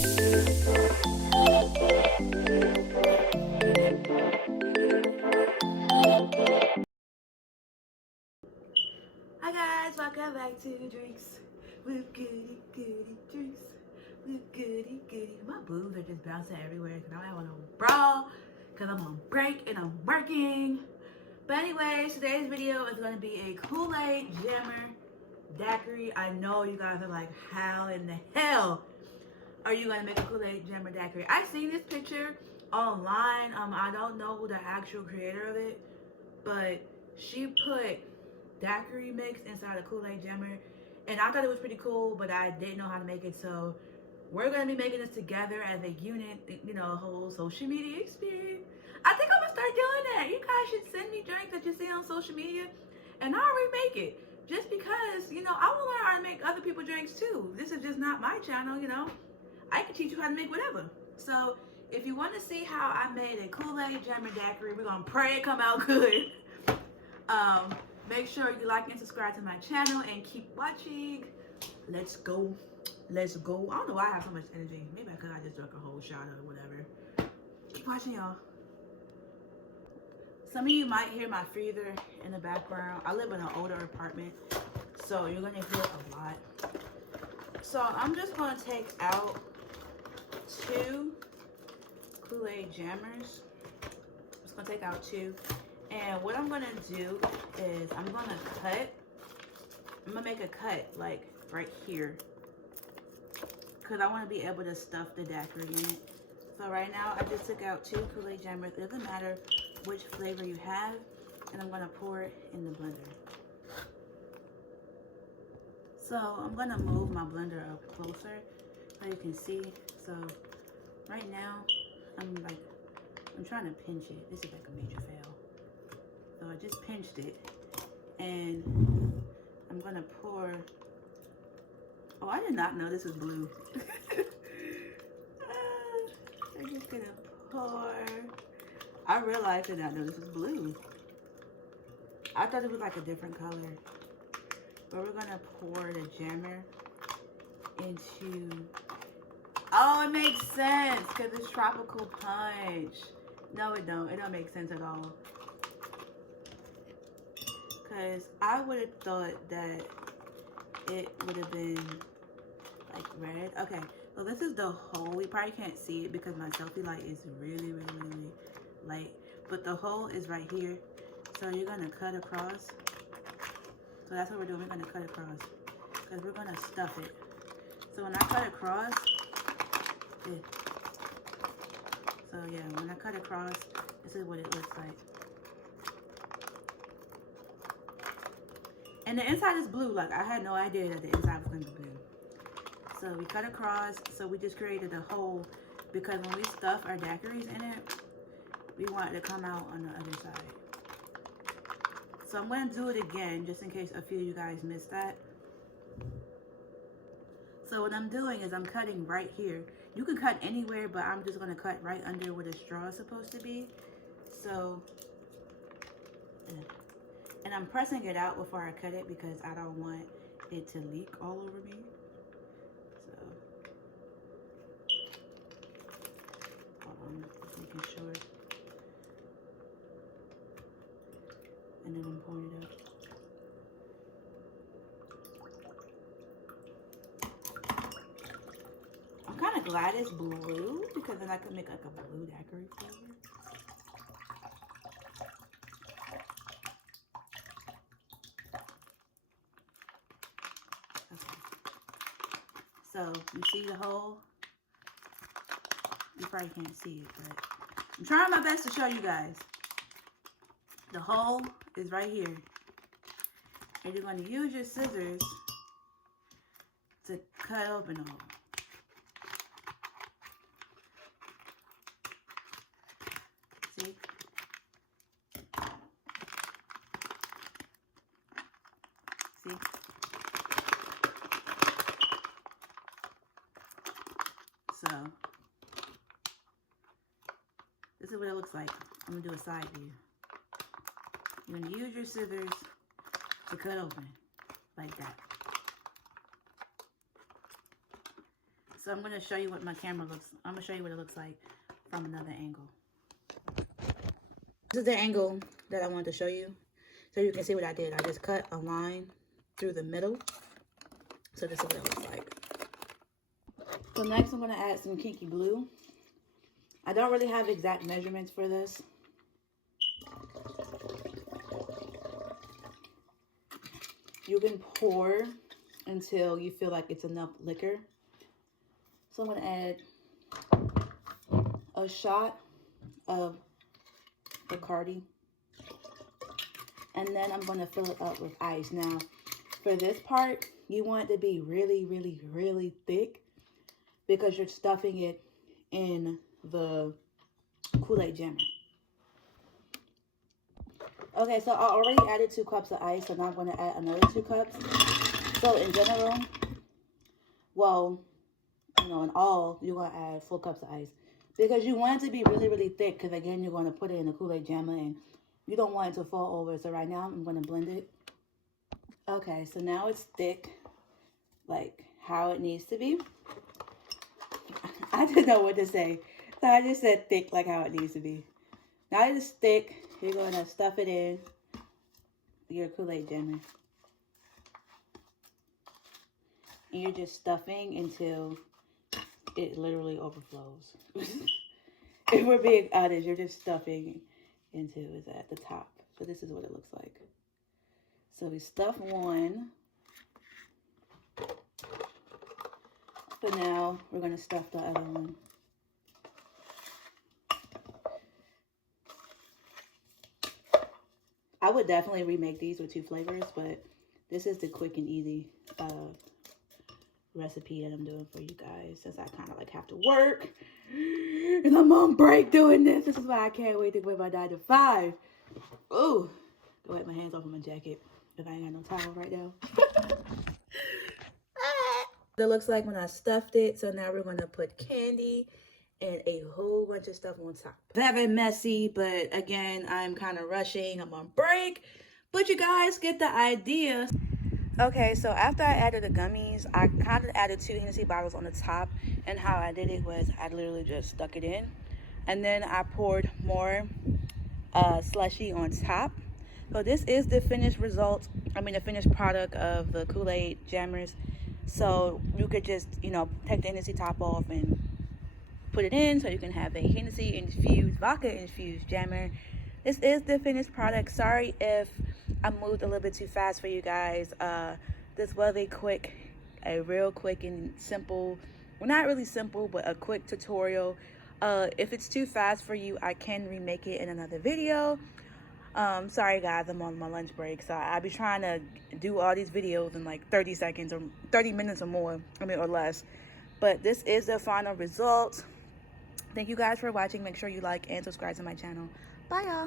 Hi guys, welcome back to Drinks with Goody Goody Drinks with Goody Goody. My boobs are just bouncing everywhere because I don't want to brawl because I'm on break and I'm working. But anyways, today's video is going to be a Kool-Aid Jammer Daiquiri. I know you guys are like, how in the hell are you going to make a Kool-Aid Jammer Daiquiri? I've seen this picture online. I don't know who the actual creator of it, but she put daiquiri mix inside a Kool-Aid Jammer, and I thought it was pretty cool, but I didn't know how to make it. So we're going to be making this together as a unit, you know, a whole social media experience. I think I'm going to start doing that. You guys should send me drinks that you see on social media, and I'll remake it. Just because, you know, I will learn how to make other people drinks too. This is just not my channel, you know. I can teach you how to make whatever. So if you want to see how I made a Kool-Aid Jammer Daiquiri, we're going to pray it come out good. Make sure you like and subscribe to my channel and keep watching. Let's go. Let's go. I don't know why I have so much energy. Maybe because I just drank a whole shot or whatever. Keep watching, y'all. Some of you might hear my freezer in the background. I live in an older apartment, so you're going to hear a lot. So I'm just going to take out 2 Kool-Aid Jammers. I'm just going to take out 2. And what I'm going to do is I'm going to make a cut like right here, because I want to be able to stuff the daiquiri in it. So right now I just took out 2 Kool-Aid Jammers. It doesn't matter which flavor you have, and I'm going to pour it in the blender. So I'm going to move my blender up closer so you can see. So right now I'm trying to pinch it. This is like a major fail. So I just pinched it, and I'm gonna pour. Oh, I did not know this was blue. I'm just gonna pour. I realized I did not know this was blue. I thought it was like a different color. But we're gonna pour the jammer into. Oh, it makes sense because it's tropical punch. No, it don't. It don't make sense at all. Because I would have thought that it would have been like red. Okay, so this is the hole. You probably can't see it because my selfie light is really light. But the hole is right here. So you're going to cut across. So that's what we're doing. We're going to cut across. Because we're going to stuff it. So when I cut across, so yeah, when I cut across, this is what it looks like. And the inside is blue. Like, I had no idea that the inside was going to be blue. So we cut across. So we just created a hole because when we stuff our daiquiris in it, we want it to come out on the other side. So I'm going to do it again just in case a few of you guys missed that. So what I'm doing is I'm cutting right here. You can cut anywhere, but I'm just going to cut right under where the straw is supposed to be. So... and I'm pressing it out before I cut it because I don't want it to leak all over me. So, hold on, just making sure. And then I'm pouring it out. I'm kind of glad it's blue because then I could make like a blue daiquiri flavor. So you see the hole? You probably can't see it, but I'm trying my best to show you guys. The hole is right here. And you're going to use your scissors to cut open the hole. See? See? So, this is what it looks like. I'm going to do a side view. You're going to use your scissors to cut open like that. So I'm going to show you what my camera looks. I'm going to show you what it looks like from another angle. This is the angle that I wanted to show you. So you can see what I did. I just cut a line through the middle. So this is what it looks like. So next I'm going to add some kinky glue. I don't really have exact measurements for this. You can pour until you feel like it's enough liquor. So I'm going to add a shot of Bacardi. And then I'm going to fill it up with ice. Now, for this part, you want it to be really, really, really thick because you're stuffing it in the Kool-Aid jammer. Okay, so I already added 2 cups of ice, so now I'm going to add another 2 cups. So in general, well, you know, in all, you're going to add 4 cups of ice. Because you want it to be really, really thick, because again, you're going to put it in the Kool-Aid jammer, and you don't want it to fall over. So right now, I'm going to blend it. Okay, so now it's thick, like how it needs to be. I didn't know what to say, so I just said thick, like how it needs to be. Now it is thick. You're going to stuff it in your Kool-Aid jammer. And you're just stuffing until it literally overflows. If we're being honest, you're just stuffing until it's at the top. So this is what it looks like. So we stuff one. So now we're going to stuff the other one. I would definitely remake these with 2 flavors, but this is the quick and easy recipe that I'm doing for you guys, since I kind of like have to work and I'm on break doing this. This is why I can't wait to quit my 9 to 5. Ooh, go wipe my hands off of my jacket if I ain't got no towel right now. It looks like when I stuffed it. So now we're going to put candy and a whole bunch of stuff on top. Very messy, but again, I'm kind of rushing. I'm on break, but you guys get the idea. Okay, so after I added the gummies, I kind of added 2 Hennessy bottles on the top, and how I did it was I literally just stuck it in, and then I poured more slushy on top. So this is the finished result, the finished product of the Kool-Aid jammers. So you could just, you know, take the Hennessy top off and put it in, so you can have a Hennessy infused, vodka infused jammer. This is the finished product. Sorry if I moved a little bit too fast for you guys. This was a real quick and simple, well, not really simple, but a quick tutorial. If it's too fast for you, I can remake it in another video. Sorry guys, I'm on my lunch break, so I'll be trying to do all these videos in like 30 seconds or 30 minutes or more, or less. But this is the final result. Thank you guys for watching. Make sure you like and subscribe to my channel. Bye y'all.